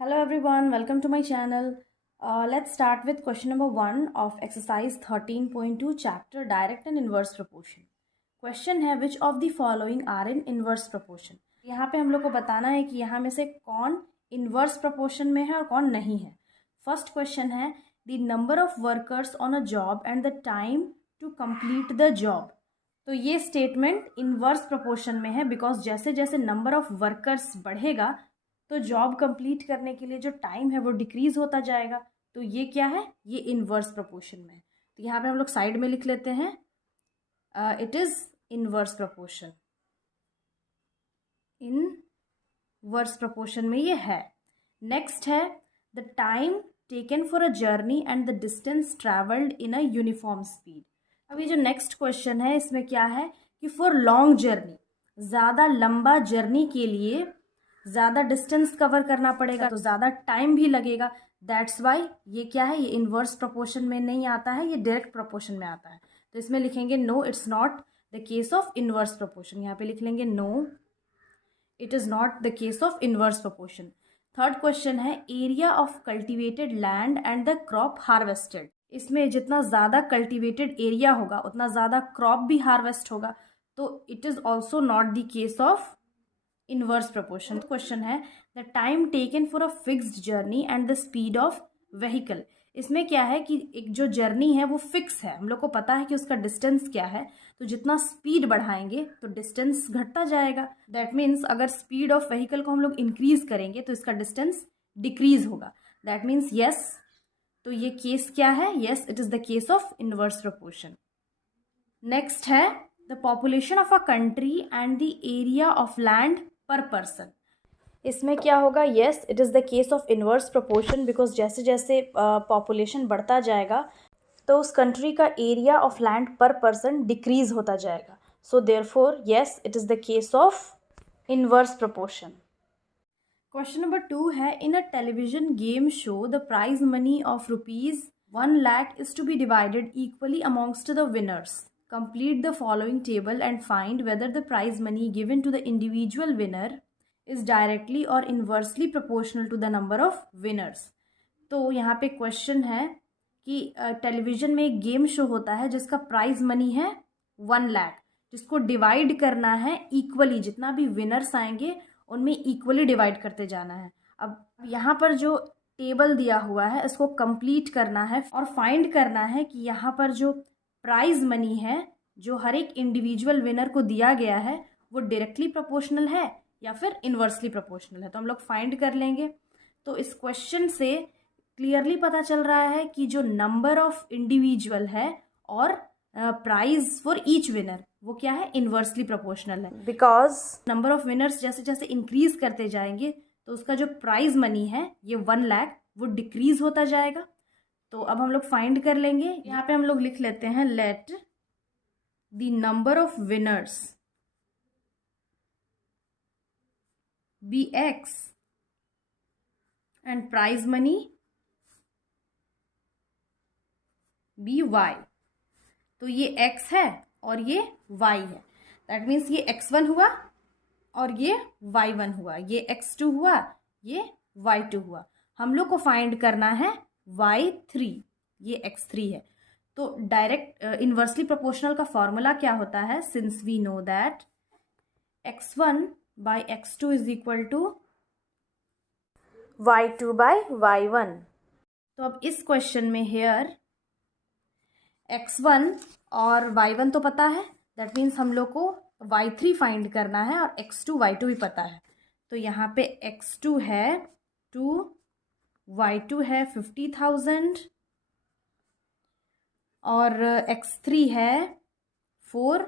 Hello everyone, welcome to my channel. Let's start with question number 1 of exercise 13.2 chapter direct and inverse proportion. Question है which of the following are in inverse proportion. यहाँ पे हम लोग को बताना है कि यहाँ में से कौन inverse proportion में है और कौन नहीं है. First question है the number of workers on a job and the time to complete the job. तो ये स्टेटमेंट इन्वर्स प्रोपोर्शन में है बिकॉज जैसे जैसे नंबर ऑफ वर्कर्स बढ़ेगा तो जॉब कंप्लीट करने के लिए जो टाइम है वो डिक्रीज होता जाएगा. तो ये क्या है, ये इन्वर्स प्रोपोर्शन में है. तो यहाँ पे हम लोग साइड में लिख लेते हैं it is inverse proportion. Inverse proportion में ये है. नेक्स्ट है the time taken for a journey and the distance travelled in a uniform speed. अब ये जो नेक्स्ट क्वेश्चन है इसमें क्या है कि फॉर लॉन्ग जर्नी, ज़्यादा लंबा जर्नी के लिए ज़्यादा डिस्टेंस कवर करना पड़ेगा तो ज़्यादा टाइम भी लगेगा. दैट्स वाई ये क्या है, ये इन्वर्स प्रोपोर्शन में नहीं आता है, ये डायरेक्ट प्रोपोर्शन में आता है. तो इसमें लिखेंगे no it's not the case of inverse proportion. यहाँ पे लिख लेंगे no it is not the case of inverse proportion. Third question है area of cultivated land and the crop harvested. इसमें जितना ज़्यादा कल्टिवेटेड एरिया होगा उतना ज़्यादा क्रॉप भी हार्वेस्ट होगा. तो it is also not the case of inverse proportion. Question है the time taken for a fixed journey and the speed of vehicle. इसमें क्या है कि एक जो जर्नी है वो फिक्स है, हम लोग को पता है कि उसका डिस्टेंस क्या है. तो जितना स्पीड बढ़ाएंगे तो डिस्टेंस घटता जाएगा. दैट मीन्स अगर स्पीड ऑफ व्हीकल को हम लोग इंक्रीज करेंगे तो इसका डिस्टेंस डिक्रीज होगा. That means yes. तो ये केस क्या है, yes it is the case of inverse proportion. Next है the population of a country and the area of land per person. इसमें क्या होगा, yes it is the case of inverse proportion because जैसे जैसे population बढ़ता जाएगा तो उस कंट्री का area of land per person decrease होता जाएगा. So therefore yes it is the case of inverse proportion. Question number 2 है in a television game show the prize money of ₹1,00,000 is to be divided equally amongst the winners. Complete the following table and find whether the prize money given to the individual winner is directly or inversely proportional to the number of winners. तो यहाँ पे question है कि television में एक game show होता है जिसका प्राइज मनी है 1,00,000, जिसको डिवाइड करना है इक्वली. जितना भी विनर्स आएंगे उनमें इक्वली डिवाइड करते जाना है. अब यहाँ पर जो टेबल दिया हुआ है इसको कंप्लीट करना है और फाइंड करना है कि यहाँ पर जो प्राइज मनी है जो हर एक इंडिविजुअल विनर को दिया गया है वो डायरेक्टली प्रोपोर्शनल है या फिर इन्वर्सली प्रोपोर्शनल है. तो हम लोग फाइंड कर लेंगे. तो इस क्वेश्चन से क्लियरली पता चल रहा है कि जो नंबर ऑफ इंडिविजुअल है और प्राइज फॉर ईच विनर वो क्या है, इन्वर्सली प्रोपोर्शनल है. बिकॉज नंबर ऑफ विनर्स जैसे जैसे इंक्रीज करते जाएंगे तो उसका जो प्राइज मनी है ये 1,00,000 वो डिक्रीज होता जाएगा. तो अब हम लोग फाइंड कर लेंगे. यहाँ पे हम लोग लिख लेते हैं let the number of winners be x and prize money be y. तो ये x है और ये y है. दैट मीन्स ये x1 हुआ और ये y1 हुआ, ये x2 हुआ, ये y2 हुआ. हम लोग को फाइंड करना है y3, ये x3 है. तो डायरेक्ट इन्वर्सली प्रोपोर्शनल का फॉर्मूला क्या होता है, since we know that x1 by x2 is equal to y2 by y1. तो अब इस क्वेश्चन में हेयर x1 और y1 तो पता है, दैट मीन्स हम लोग को y3 फाइंड करना है और x2 y2 भी पता है. तो यहाँ पे x2 है 2, y2 है 50,000 और x3 है 4,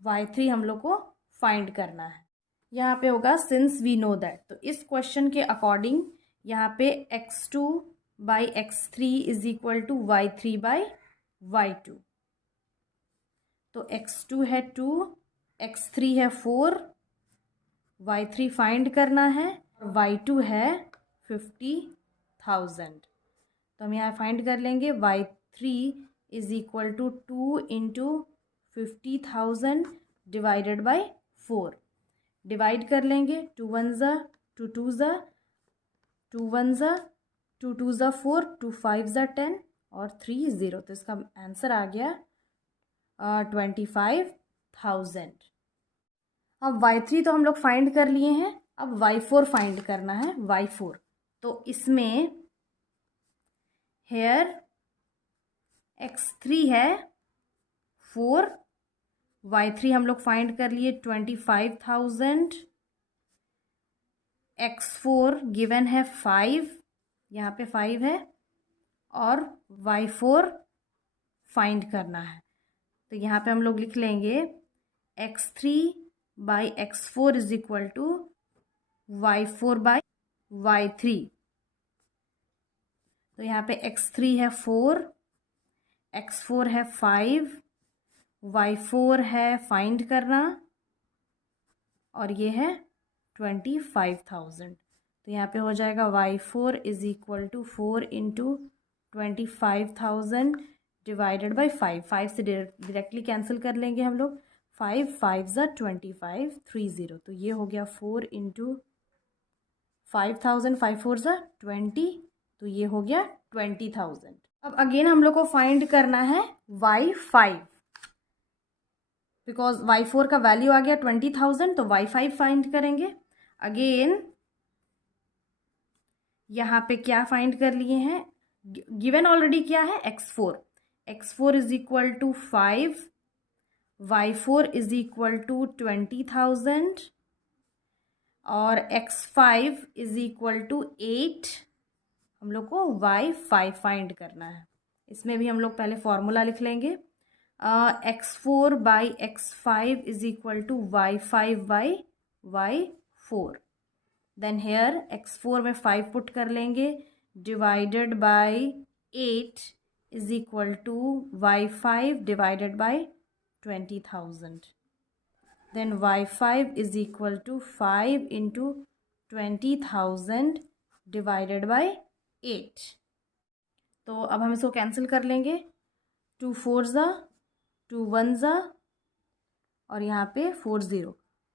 y3 हम लोग को फाइंड करना है. यहाँ पे होगा सिंस वी नो दैट. तो इस क्वेश्चन के अकॉर्डिंग यहाँ पे x2 by x3 is equal to y3 by y2. तो x2 है 2, x3 है 4, y3 फाइंड करना है और y2 है 50,000. तो हम यहाँ फाइंड कर लेंगे y3 is equal to 2 into 50,000 divided by 4. Divide कर लेंगे, 2 1 ज़ा 2 2 ज़ा 2 1 ज़ा 2 2 ज़ा 4, 2 5 ज़ा 10 और 3 0। तो इसका आंसर आ गया 25,000। अब y3 तो हम लोग फाइंड कर लिए हैं, अब y4 फाइंड करना है। y4 तो इसमें हेयर x3 है 4, y3 हम लोग फाइंड कर लिए 25,000, x4 गिवन है 5, यहाँ पे 5 है, और y4 फाइंड करना है। तो यहाँ पे हम लोग लिख लेंगे x3 by x4 is equal to y4 by y3। तो यहाँ पे x3 है 4, x4 है 5, y4 है फाइंड करना, और ये है 25,000। तो यहाँ पे हो जाएगा y4 is equal to 4 into 25,000 divided by 5। 5 से डायरेक्टली कैंसिल कर लेंगे हम लोग। 5 5 ज़ा 25 30। तो ये हो गया 4 इंटू 5,000, 5 4 ज़ा 20। तो ये हो गया 20,000। अब अगेन हम लोग को फाइंड करना है y5, बिकॉज y4 का वैल्यू आ गया 20,000, तो y5 फाइंड करेंगे। अगेन यहाँ पे क्या फाइंड कर लिए हैं, गिवन ऑलरेडी क्या है x4। x4 is equal to 5, y4 is equal to 20,000 और x5 इज इक्वल टू 8। हम लोग को y5 फाइंड करना है। इसमें भी हम लोग पहले फॉर्मूला लिख लेंगे। x4 by x5 is equal to y5 by y4। Then here x4 में 5 पुट कर लेंगे, divided by 8 is equal to y5 divided by 20,000। Then y5 is equal to 5 into 20,000 divided by 8। तो अब हम इसको कैंसिल कर लेंगे। 2 4 ज़ा 2 1 ज़ा और यहाँ पे 4 0,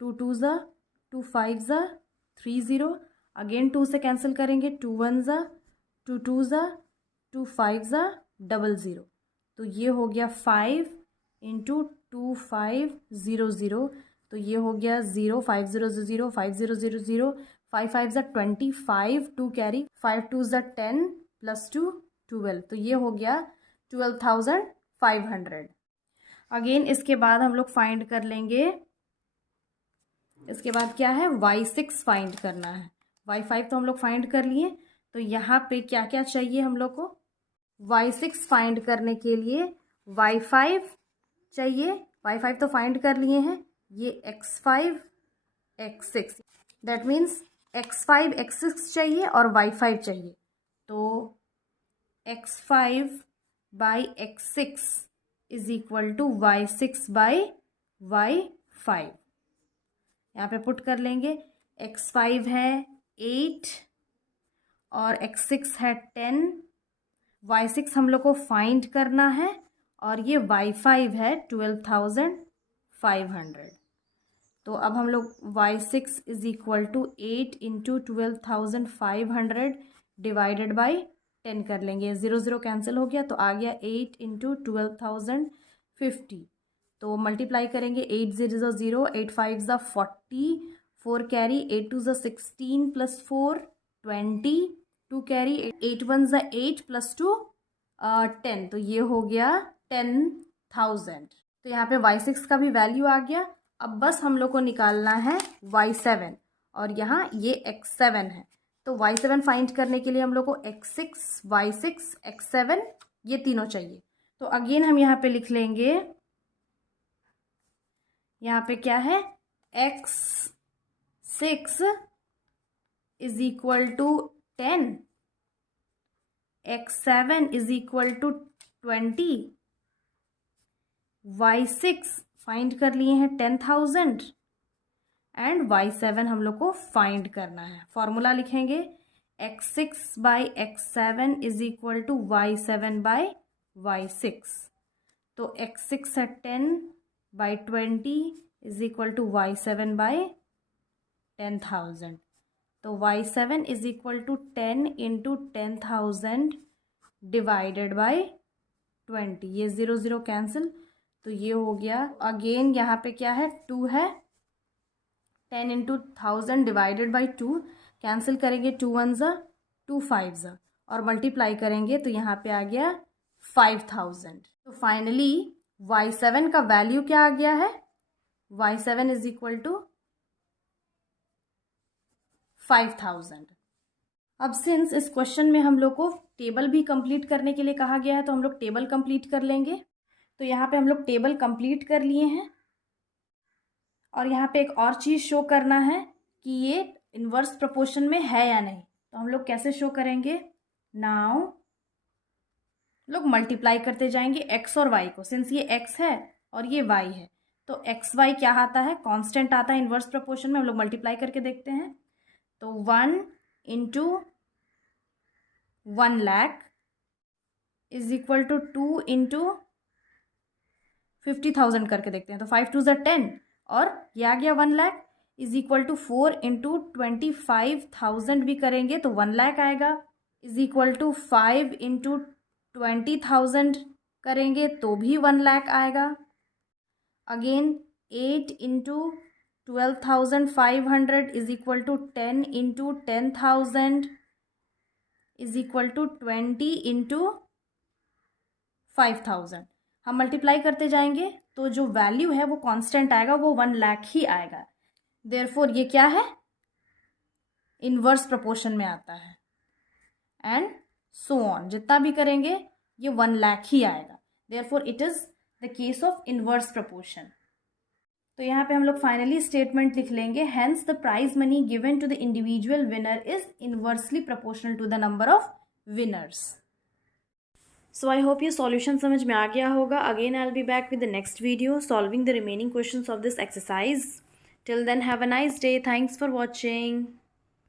2 2 ज़ा 2 5 ज़ा 3 0। अगेन 2 से कैंसिल करेंगे। 2 1 ज़ा 2 2 ज़ा 2 5 ज़ा 0 0। तो ये हो गया 5 इंटू 2 5 0 0। तो ये हो गया 0 5 0 0 5 0 0 0 5 5 ज़ा 25, 2 कैरी 5 2 ज़ा 10 प्लस 2 12। तो ये हो गया 12,500। अगेन इसके बाद हम लोग फाइंड कर लेंगे, इसके बाद क्या है y6 फाइंड करना है। y5 तो हम लोग फाइंड कर लिए, तो यहाँ पे क्या क्या चाहिए हम लोग को, y6 फाइंड करने के लिए y5 चाहिए। y5 तो फाइंड कर लिए हैं, ये x5 x6, that means x5 x6 चाहिए और y5 चाहिए। तो x5 by x6 is equal to y6 by y5। यहाँ पे पुट कर लेंगे। x5 है 8 और x6 है 10। y6 हम लोग को फाइंड करना है और ये y5 है 12,500। तो अब हम लोग y6 is equal to 8 into 12,500 divided by 10 कर लेंगे। 0 0 कैंसिल हो गया, तो आ गया 8 इंटू 12,050। तो मल्टीप्लाई करेंगे। 8 0 0, 8 5 ज़ा 40, 4 कैरी 8 2 ज़ा 16 प्लस 4 20, 2 कैरी 8 1 ज़ा 8 प्लस 2 10। तो ये हो गया 10,000। तो यहाँ पे y6 का भी वैल्यू आ गया। अब बस हम लोग को निकालना है y7, और यहाँ ये x7 है। तो y7 फाइंड करने के लिए हम लोग को x6 y6 x7 ये तीनों चाहिए। तो अगेन हम यहाँ पे लिख लेंगे, यहाँ पे क्या है x6 is equal to 10, x7 is equal to 20, y6 find कर लिए हैं 10,000 एंड y7 हम लोग को फाइंड करना है। फॉर्मूला लिखेंगे x6 by x7 is equal to y7 by y6। तो x6 है 10 by 20 is equal to y7 by 10,000। तो y7 is equal to 10 into 10,000 divided by 20, ये 0 0 कैंसिल, तो ये हो गया। अगेन यहाँ पे क्या है, 2 है, 10 इंटू 1000 डिवाइडेड बाई 2, कैंसिल करेंगे 2 1 ज़ा 2 5 ज़ा, और मल्टीप्लाई करेंगे तो यहाँ पे आ गया 5000। तो फाइनली y7 का वैल्यू क्या आ गया है, y7 इज इक्वल टू 5000। अब सिंस इस क्वेश्चन में हम लोग को टेबल भी कंप्लीट करने के लिए कहा गया है, तो हम लोग टेबल कंप्लीट कर लेंगे। तो यहाँ पे हम लोग टेबल कंप्लीट कर लिए हैं, और यहाँ पे एक और चीज़ शो करना है कि ये इन्वर्स प्रोपोर्शन में है या नहीं। तो हम लोग कैसे शो करेंगे, नाउ लोग मल्टीप्लाई करते जाएंगे एक्स और वाई को। सिंस ये एक्स है और ये वाई है, तो एक्स वाई क्या आता है, कांस्टेंट आता है इन्वर्स प्रोपोर्शन में। हम लोग मल्टीप्लाई करके देखते हैं, तो 1 into 1 lakh is equal to 2 into 50,000 करके देखते हैं, तो 5 2 ज़ा 10, और ये आ गया 1 lakh is equal to 4 into 25,000 भी करेंगे तो 1 लाख आएगा, इज इक्वल टू 5 इंटू 20,000 करेंगे तो भी 1 लाख आएगा। Again 8 into 12,500 is equal to 10 into 10,000 is equal to 20 into 5,000। हम मल्टीप्लाई करते जाएंगे तो जो वैल्यू है वो कांस्टेंट आएगा, वो 1 लाख ही आएगा। देयरफॉर ये क्या है, इन्वर्स प्रोपोर्शन में आता है, एंड सो ऑन, जितना भी करेंगे ये 1 लाख ही आएगा। Therefore it is the case of inverse proportion. तो यहाँ पे हम लोग फाइनली स्टेटमेंट लिख लेंगे, hence the prize money given to the individual winner is inversely proportional to the number of winners. So I hope ये सॉल्यूशन समझ में आ गया होगा। Again I will be back with the next video solving the remaining questions of this exercise. Till then have a nice day, thanks for watching.